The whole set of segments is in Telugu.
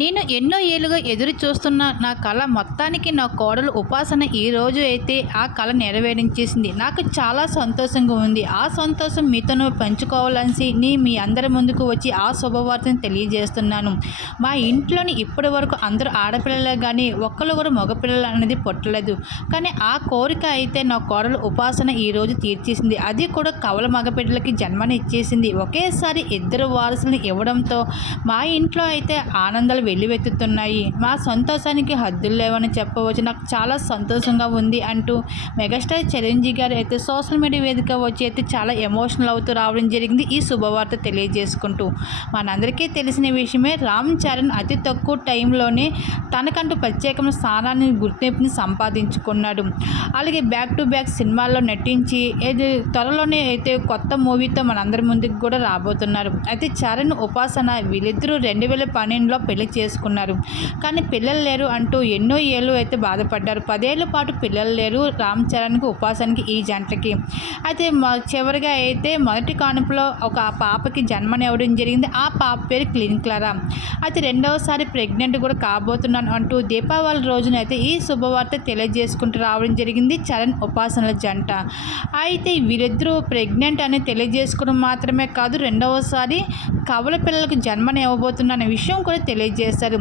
నేను ఎన్నో ఏళ్ళుగా ఎదురు చూస్తున్న నా కళ మొత్తానికి నా కోడలు ఉపాసన ఈ రోజు అయితే ఆ కళ నెరవేరించేసింది. నాకు చాలా సంతోషంగా ఉంది. ఆ సంతోషం మీతోనూ పంచుకోవాలని నీ మీ అందరి ముందుకు వచ్చి ఆ శుభవార్తను తెలియజేస్తున్నాను. మా ఇంట్లోని ఇప్పటి వరకు అందరూ ఆడపిల్లలే కానీ ఒక్కరు కూడా మగపిల్లలు అనేది పుట్టలేదు. కానీ ఆ కోరిక అయితే నా కోడలు ఉపాసన ఈరోజు తీర్చేసింది. అది కూడా కవల మగపిల్లలకి జన్మనిచ్చేసింది. ఒకేసారి ఇద్దరు వారసులను ఇవ్వడంతో మా ఇంట్లో అయితే ఆనందాలు వెల్లువెత్తుతున్నాయి మా సంతోషానికి హద్దులు లేవని చెప్పవచ్చు. నాకు చాలా సంతోషంగా ఉంది అంటూ మెగాస్టార్ చిరంజీవి గారు అయితే సోషల్ మీడియా వేదిక వచ్చి అయితే చాలా ఎమోషనల్ అవుతూ రావడం జరిగింది. ఈ శుభవార్త తెలియజేసుకుంటూ మనందరికీ తెలిసిన విషయమే రామ్ చరణ్ అతి తక్కువ టైంలోనే తనకంటూ ప్రత్యేకమైన స్థానాన్ని గుర్తింపుని సంపాదించుకున్నాడు. అలాగే బ్యాక్ టు బ్యాక్ సినిమాల్లో నటించి ఏది త్వరలోనే అయితే కొత్త మూవీతో మనందరి ముందుకు కూడా రాబోతున్నారు. అయితే చరణ్ ఉపాసన వీళ్ళిద్దరూ రెండు వేల పన్నెండులో పెళ్ళి చేసుకున్నారు. కానీ పిల్లలు లేరు అంటూ ఎన్నో ఏళ్ళు అయితే బాధపడ్డారు. పదేళ్ళ పాటు పిల్లలు లేరు. రామ్ చరణ్కి ఉపాసనకి ఈ జంటకి. అయితే చివరిగా అయితే మొదటి కానుపులో ఒక పాపకి జన్మనివ్వడం జరిగింది. ఆ పాప పేరు క్లీన్ క్లారా. అయితే రెండవసారి ప్రెగ్నెంట్ కూడా కాబోతున్నాను అంటూ దీపావళి రోజున అయితే ఈ శుభవార్త తెలియజేసుకుంటూ రావడం జరిగింది చరణ్ ఉపాసనల జంట. అయితే వీరిద్దరూ ప్రెగ్నెంట్ అని తెలియజేసుకోవడం మాత్రమే కాదు రెండవసారి కవల పిల్లలకు జన్మనివ్వబోతున్న విషయం కూడా తెలియజేస్తారు చేశారు.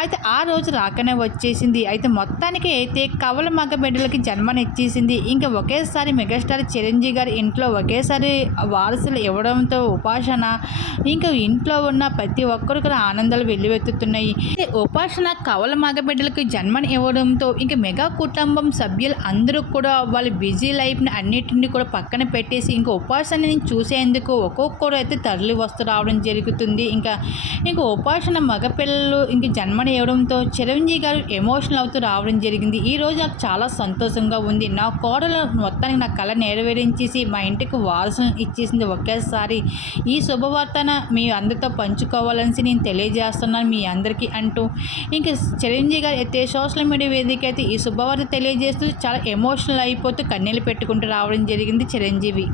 అయితే ఆ రోజు రాకనే వచ్చేసింది. అయితే మొత్తానికి అయితే కవల మగ బిడ్డలకి జన్మనిచ్చేసింది. ఇంకా ఒకేసారి మెగాస్టార్ చిరంజీవి గారి ఇంట్లో ఒకేసారి వారసులు ఇవ్వడంతో ఉపాసన ఇంకా ఇంట్లో ఉన్న ప్రతి ఒక్కరు కూడా ఆనందాలు వెల్లువెత్తుతున్నాయి. ఉపాసన కవల మగ బిడ్డలకు జన్మని ఇవ్వడంతో ఇంకా మెగా కుటుంబం సభ్యులు అందరూ కూడా వాళ్ళ బిజీ లైఫ్ని అన్నిటిని కూడా పక్కన పెట్టేసి ఇంకా ఉపాసనని చూసేందుకు ఒక్కొక్కరు అయితే తరలి వస్తు రావడం జరుగుతుంది. ఇంకా ఇంకా ఉపాసన మగపిల్ల పిల్లలు ఇంక జన్మని ఇవ్వడంతో చిరంజీవి గారు ఎమోషనల్ అవుతూ రావడం జరిగింది. ఈరోజు నాకు చాలా సంతోషంగా ఉంది. నా కోడలు మొత్తానికి నా కళ నెరవేరించేసి మా ఇంటికి వారసం ఇచ్చేసింది ఒకేసారి. ఈ శుభవార్తన మీ అందరితో పంచుకోవాలని నేను తెలియజేస్తున్నాను మీ అందరికీ అంటూ. ఇంక చిరంజీవి గారు అయితే సోషల్ మీడియా వేదిక అయితే ఈ శుభవార్త తెలియజేస్తూ చాలా ఎమోషనల్ అయిపోతూ కన్నీళ్ళు పెట్టుకుంటూ రావడం జరిగింది చిరంజీవి.